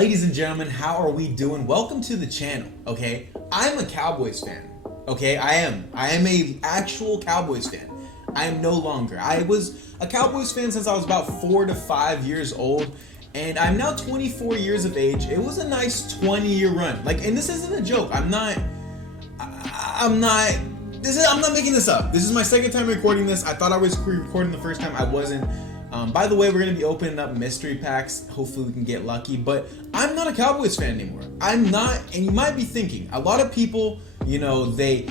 Ladies and gentlemen, how are we doing? Welcome to the channel, okay? I'm a Cowboys fan, okay? I am a actual Cowboys fan. I am no longer. I was a Cowboys fan since I was about 4 to 5 years old, and I'm now 24 years of age. It was a nice 20-year run. And this isn't a joke. I'm not making this up. This is my second time recording this. I thought I was recording the first time. I wasn't. By the way, we're going to be opening up mystery packs. Hopefully we can get lucky, but I'm not a Cowboys fan anymore. I'm not, and you might be thinking, a lot of people, their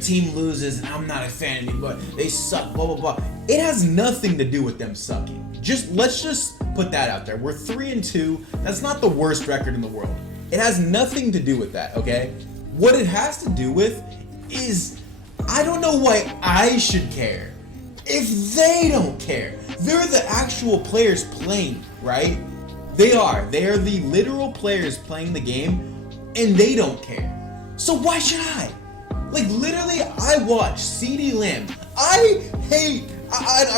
team loses and I'm not a fan anymore. They suck, blah, blah, blah. It has nothing to do with them sucking. Let's just put that out there. We're 3-2. That's not the worst record in the world. It has nothing to do with that, okay? What it has to do with is, I don't know why I should care if they don't care. They're the actual players playing, right? They are the literal players playing the game, and they don't care. So why should I? Literally, I watch CeeDee Lamb. I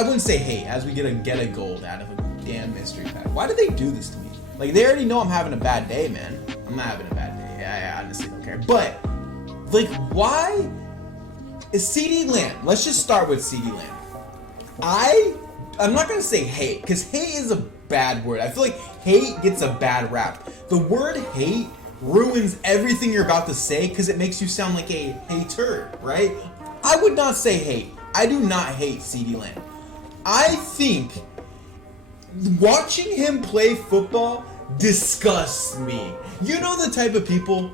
wouldn't say hate, as we get a gold out of a damn mystery pack. Why do they do this to me? They already know I'm having a bad day, man. I'm not having a bad day. I honestly don't care. But, why is CeeDee Lamb? Let's just start with CeeDee Lamb. I'm not going to say hate, because hate is a bad word. I feel like hate gets a bad rap. The word hate ruins everything you're about to say because it makes you sound like a hater, right? I would not say hate. I do not hate CeeDee Lamb. I think watching him play football disgusts me. You know the type of people,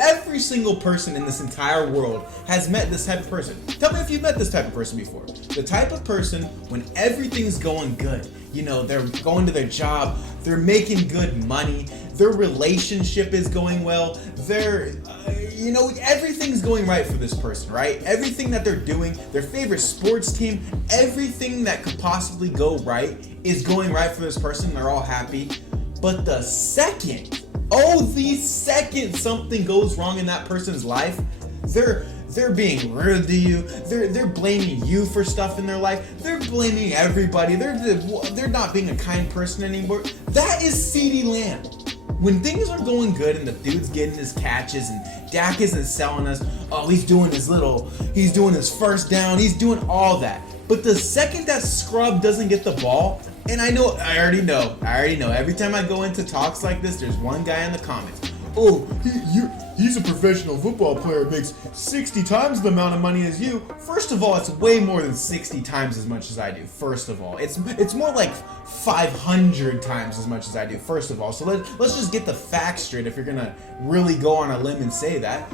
every single person in this entire world has met this type of person. Tell me if you've met this type of person before. The type of person when everything's going good, they're going to their job, they're making good money, their relationship is going well, everything's going right for this person, right? Everything that they're doing, their favorite sports team, everything that could possibly go right is going right for this person. They're all happy. But the second something goes wrong in that person's life, they're being rude to you. They're blaming you for stuff in their life. They're blaming everybody. They're not being a kind person anymore. That is CeeDee Lamb. When things are going good and the dude's getting his catches and Dak isn't selling us, he's doing his first down, he's doing all that. But the second that scrub doesn't get the ball, and I already know, every time I go into talks like this, there's one guy in the comments. Oh, he's a professional football player, makes 60 times the amount of money as you. First of all, it's way more than 60 times as much as I do, first of all. It's more like 500 times as much as I do, first of all. So let's just get the facts straight if you're gonna really go on a limb and say that.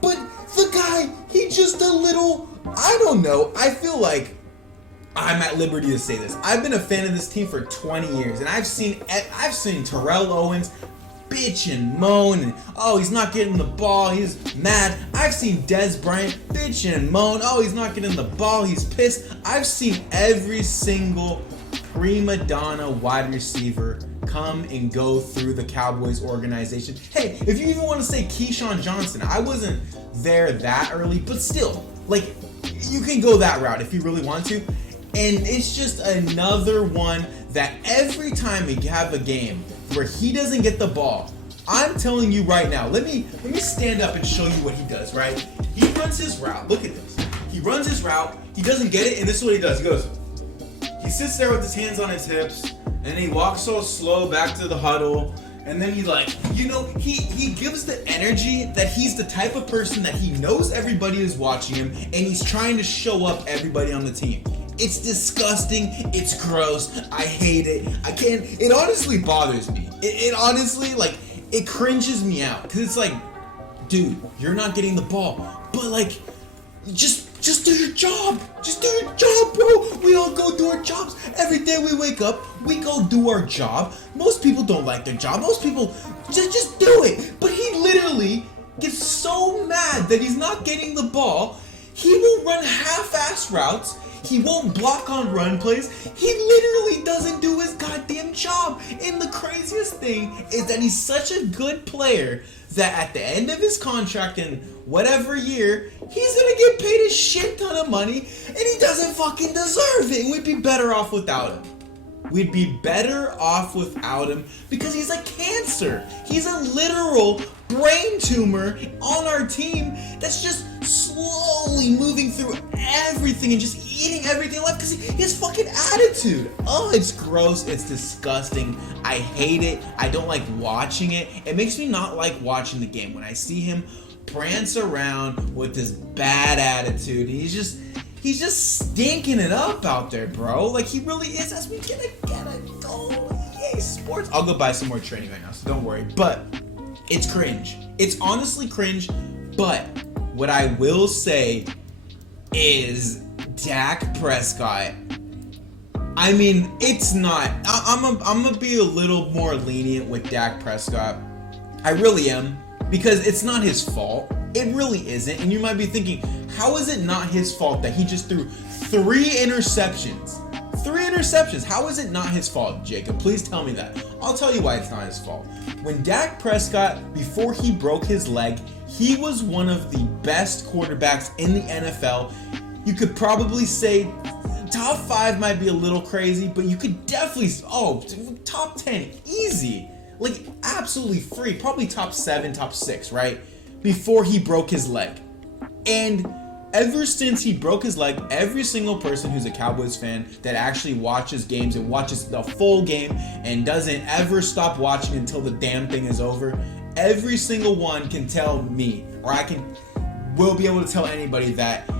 But the guy, he just I don't know, I feel like I'm at liberty to say this. I've been a fan of this team for 20 years, and I've seen Terrell Owens bitch and moan, and he's not getting the ball, he's mad. I've seen Dez Bryant bitch and moan, he's not getting the ball, he's pissed. I've seen every single prima donna wide receiver come and go through the Cowboys organization. Hey, if you even want to say Keyshawn Johnson, I wasn't there that early, but still, you can go that route if you really want to. And it's just another one that every time we have a game where he doesn't get the ball, I'm telling you right now, let me stand up and show you what he does, right? He runs his route. Look at this. He runs his route. He doesn't get it, and this is what he does. He sits there with his hands on his hips, and he walks so slow back to the huddle, and then he gives the energy that he's the type of person that he knows everybody is watching him, and he's trying to show up everybody on the team. It's disgusting. It's gross. I hate it. I can't. It honestly bothers me. It honestly, it cringes me out. Because it's dude, you're not getting the ball. But, just do your job. Just do your job, bro. We all go do our jobs. Every day we wake up, we go do our job. Most people don't like their job. Most people just do it. But he literally gets so mad that he's not getting the ball. He will run half-ass routes. He won't block on run plays. He literally doesn't do his goddamn job. And the craziest thing is that he's such a good player that at the end of his contract in whatever year, he's gonna get paid a shit ton of money, and he doesn't fucking deserve it. We'd be better off without him. we'd be better off without him because he's a cancer. He's a literal brain tumor on our team that's just slowly moving through everything and just eating everything left because his fucking attitude. Oh, it's gross. It's disgusting. I hate it. I don't like watching it. It makes me not like watching the game when I see him prance around with this bad attitude. He's just stinking it up out there, bro. Like, he really is. As we gotta go. Yay, sports. I'll go buy some more training right now, so don't worry. But it's cringe. It's honestly cringe. But what I will say is Dak Prescott. I mean, it's not. I'm gonna be a little more lenient with Dak Prescott. I really am. Because it's not his fault. It really isn't. And you might be thinking, how is it not his fault that he just threw 3 interceptions? 3 interceptions. How is it not his fault, Jacob? Please tell me that. I'll tell you why it's not his fault. When Dak Prescott, before he broke his leg, he was one of the best quarterbacks in the NFL. You could probably say top 5 might be a little crazy, but you could definitely, top 10, easy. Like, absolutely free. Probably top 7, top 6, right? Before he broke his leg. And ever since he broke his leg, every single person who's a Cowboys fan that actually watches games and watches the full game and doesn't ever stop watching until the damn thing is over, every single one can tell me, or will be able to tell anybody that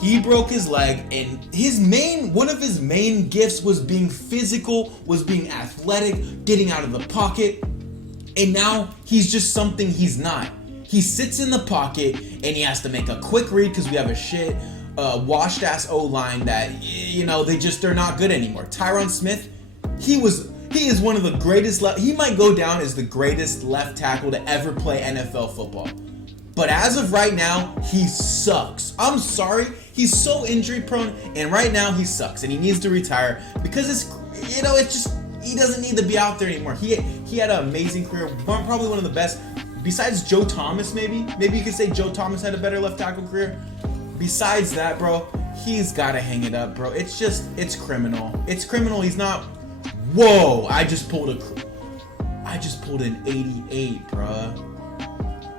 he broke his leg, and one of his main gifts was being physical, was being athletic, getting out of the pocket, and now he's just something he's not. He sits in the pocket and he has to make a quick read because we have a shit washed ass O-line that, they're not good anymore. Tyron Smith, he is one of the greatest he might go down as the greatest left tackle to ever play NFL football. But as of right now, he sucks. I'm sorry. He's so injury prone, and right now he sucks, and he needs to retire because he doesn't need to be out there anymore. He had an amazing career, probably one of the best, besides Joe Thomas, maybe. Maybe you could say Joe Thomas had a better left tackle career. Besides that, bro, he's got to hang it up, bro. It's criminal. It's criminal. He's not. Whoa! I just pulled an 88, bro.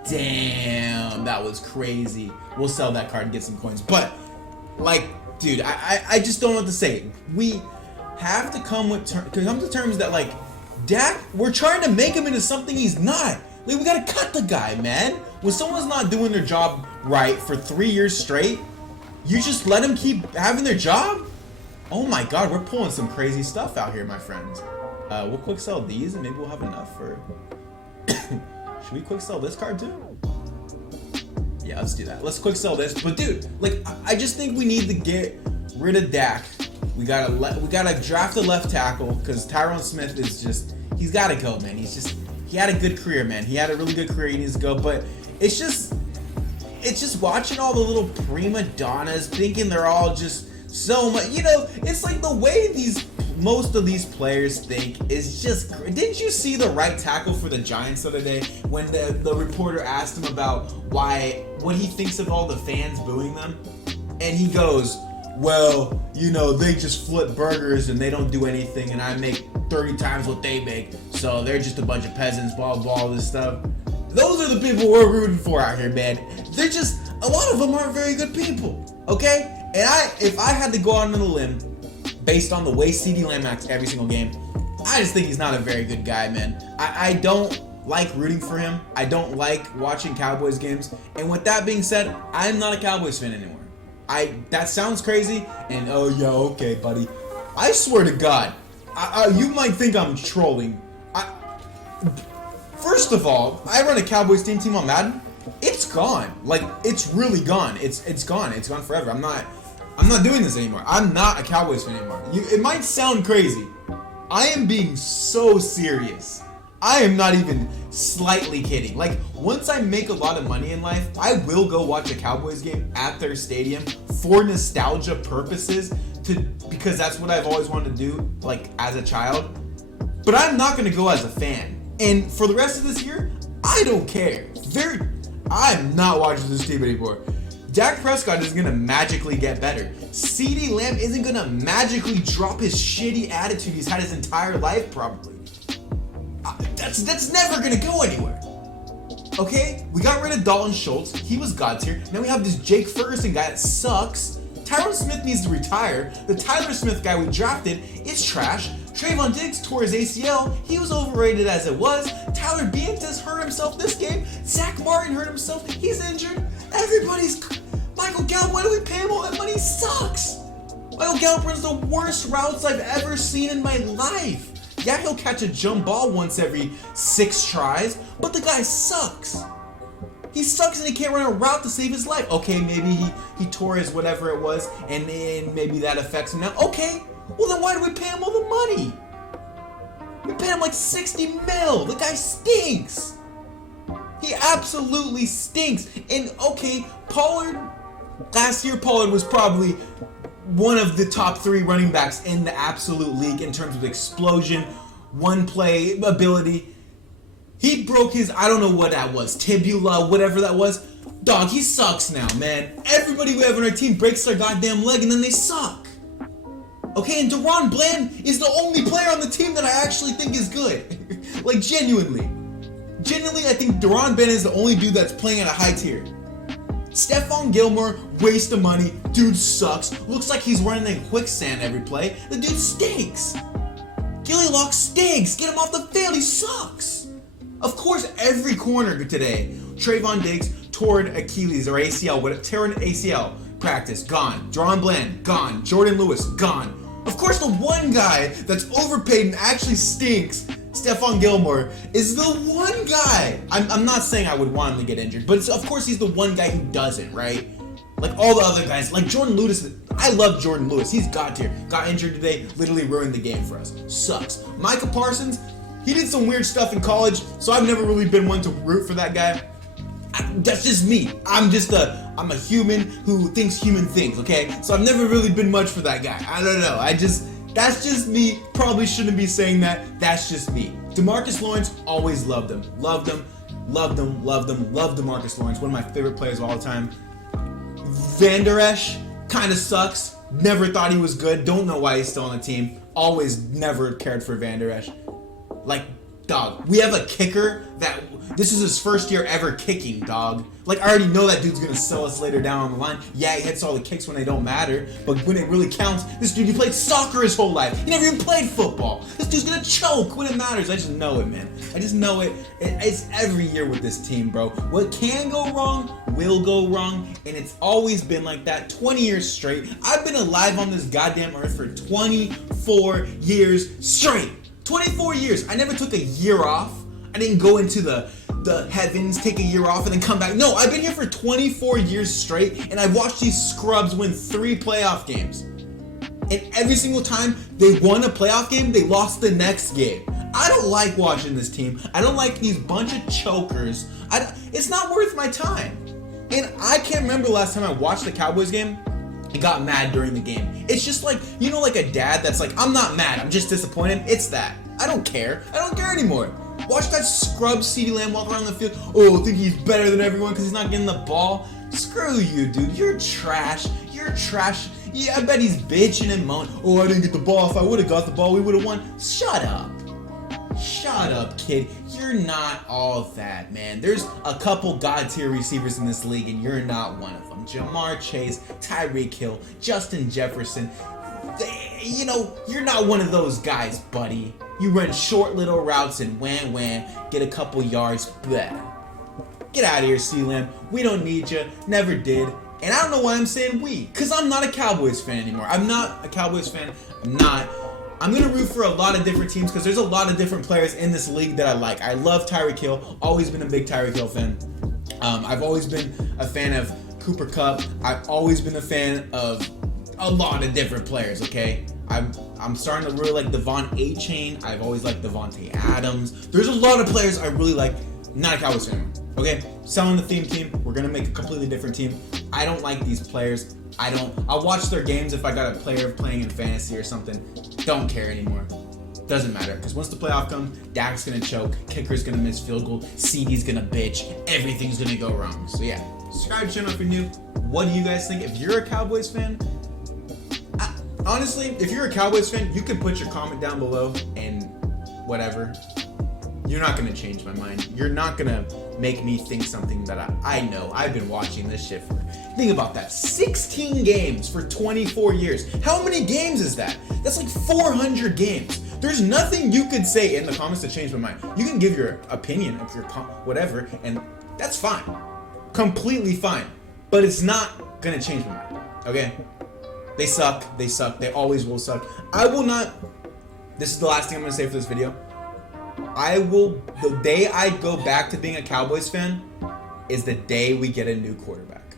Damn, that was crazy. We'll sell that card and get some coins. But, dude, I just don't know what to say. We have to come to terms that, Dak, we're trying to make him into something he's not. We gotta cut the guy, man. When someone's not doing their job right for 3 years straight, you just let them keep having their job? Oh my God, we're pulling some crazy stuff out here, my friends. We'll quick sell these and maybe we'll have enough for... Should we quick sell this card too? Yeah, let's do that. Let's quick sell this. But dude, I just think we need to get rid of Dak. We gotta draft a left tackle because Tyron Smith is he's gotta go, man. He had a good career, man. He had a really good career. He needs to go. But it's just watching all the little prima donnas thinking they're all just so much. It's like the way most of these players think is just. Didn't you see the right tackle for the Giants the other day when the reporter asked him about what he thinks of all the fans booing them? And he goes, well, they just flip burgers and they don't do anything and I make 30 times what they make, so they're just a bunch of peasants, blah, blah, all this stuff. Those are the people we're rooting for out here, man. They're just, a lot of them aren't very good people, okay? And if I had to go out on a limb, based on the way CeeDee Lamb acts every single game, I just think he's not a very good guy, man. I don't like rooting for him. I don't like watching Cowboys games. And with that being said, I'm not a Cowboys fan anymore. That sounds crazy, and oh yeah, okay, buddy. I swear to God, you might think I'm trolling. First of all, I run a Cowboys team on Madden. It's gone. It's really gone. It's gone. It's gone forever. I'm not doing this anymore. I'm not a Cowboys fan anymore. It might sound crazy. I am being so serious. I am not even slightly kidding. Once I make a lot of money in life, I will go watch a Cowboys game at their stadium for nostalgia purposes, because that's what I've always wanted to do, as a child. But I'm not going to go as a fan. And for the rest of this year, I don't care. I'm not watching this team anymore. Dak Prescott is going to magically get better. CeeDee Lamb isn't going to magically drop his shitty attitude he's had his entire life, probably. That's never going to go anywhere. Okay? We got rid of Dalton Schultz. He was God tier. Now we have this Jake Ferguson guy that sucks. Tyron Smith needs to retire. The Tyler Smith guy we drafted is trash. Trayvon Diggs tore his ACL. He was overrated as it was. Tyler Bientes hurt himself this game. Zach Martin hurt himself. He's injured. Michael Gallup, why do we pay him all that money? He sucks. Michael Gallup runs the worst routes I've ever seen in my life. Yeah, he'll catch a jump ball once every 6 tries, but the guy sucks. He sucks and he can't run a route to save his life. Okay, maybe he tore his whatever it was, and maybe that affects him now. Okay, well then why do we pay him all the money? We paid him like 60 mil. The guy stinks. He absolutely stinks. And okay, last year Pollard was probably one of the top 3 running backs in the absolute league in terms of explosion, one play ability. He broke his, I don't know what that was, tibula, whatever that was. Dog, he sucks now, man. Everybody we have on our team breaks their goddamn leg and then they suck. Okay, and DaRon Bland is the only player on the team that I actually think is good. Like, genuinely. Genuinely, I think DaRon Bland is the only dude that's playing at a high tier. Stephon Gilmore, waste of money. Dude sucks. Looks like he's running in quicksand every play. The dude stinks. Gilly Lock stinks. Get him off the field. He sucks. Of course, every corner today. Trayvon Diggs tore an Achilles or ACL. Tear an ACL. Practice. Gone. DaRon Bland. Gone. Jordan Lewis. Gone. Of course, the one guy that's overpaid and actually stinks, Stephon Gilmore, is the one guy. I'm not saying I would want him to get injured, but of course he's the one guy who doesn't, right? Like all the other guys, like Jordan Lewis. I love Jordan Lewis. He's God tier. Got injured today, literally ruined the game for us. Sucks. Micah Parsons, he did some weird stuff in college, so I've never really been one to root for that guy. That's just me. I'm a human who thinks human things, okay? So I've never really been much for that guy. I don't know. That's just me. Probably shouldn't be saying that. That's just me. DeMarcus Lawrence, always loved him. Loved DeMarcus Lawrence. One of my favorite players of all time. Van Der Esch, kind of sucks. Never thought he was good. Don't know why he's still on the team. Always never cared for Van Der Esch. Like, dog, we have a kicker that this is his first year ever kicking, dog. Like, I already know that dude's gonna sell us later down on the line. Yeah, he hits all the kicks when they don't matter, but when it really counts, this dude, he played soccer his whole life. He never even played football. This dude's gonna choke when it matters. I just know it, man. I just know it. It's every year with this team, bro. What can go wrong will go wrong, and it's always been like that 20 years straight. I've been alive on this goddamn earth for 24 years straight. 24 years. I never took a year off. I didn't go into the heavens, take a year off, and then come back. No, I've been here for 24 years straight, and I've watched these scrubs win 3 playoff games. And every single time they won a playoff game, they lost the next game. I don't like watching this team. I don't like these bunch of chokers. It's not worth my time. And I can't remember the last time I watched the Cowboys game and got mad during the game. It's just like, you know, like a dad that's like, I'm not mad, I'm just disappointed. It's that. I don't care. I don't care anymore. Watch that scrub CeeDee Lamb walk around the field. Oh, I think he's better than everyone because he's not getting the ball. Screw you, dude. You're trash. You're trash. Yeah, I bet he's bitching and moaning. Oh, I didn't get the ball. If I would have got the ball, we would have won. Shut up. Shut up, kid. You're not all that, man. There's a couple god-tier receivers in this league, and you're not one of them. Jamar Chase, Tyreek Hill, Justin Jefferson. You're not one of those guys, buddy. You run short little routes and wham, get a couple yards, blah. Get out of here, CeeDee Lamb. We don't need you. Never did. And I don't know why I'm saying we, because I'm not a Cowboys fan anymore. I'm not a Cowboys fan. I'm going to root for a lot of different teams because there's a lot of different players in this league that I like. I love Tyreek Hill. Always been a big Tyreek Hill fan. I've always been a fan of Cooper Kupp. I've always been a fan of a lot of different players, okay? I'm starting to really like Devon A-Chain. I've always liked Devontae Adams. There's a lot of players I really like. Not a Cowboys fan. Okay? Selling the theme team. We're going to make a completely different team. I don't like these players. I'll watch their games if I got a player playing in fantasy or something. Don't care anymore. Doesn't matter. Because once the playoff comes, Dak's going to choke. Kicker's going to miss field goal. CD's going to bitch. Everything's going to go wrong. So yeah. Subscribe to the channel if you're new. What do you guys think? If you're a Cowboys fan, honestly, if you're a Cowboys fan, you can put your comment down below and whatever. You're not going to change my mind. You're not going to make me think something that I know. I've been watching this shit for, think about that, 16 games for 24 years. How many games is that? That's like 400 games. There's nothing you could say in the comments to change my mind. You can give your opinion of your whatever, and that's fine. Completely fine. But it's not going to change my mind. Okay? They suck. They suck. They always will suck. I will not. This is the last thing I'm going to say for this video. The day I go back to being a Cowboys fan is the day we get a new quarterback.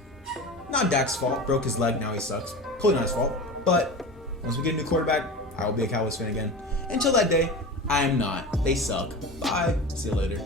Not Dak's fault. Broke his leg. Now he sucks. Totally not his fault. But once we get a new quarterback, I will be a Cowboys fan again. Until that day, I am not. They suck. Bye. See you later.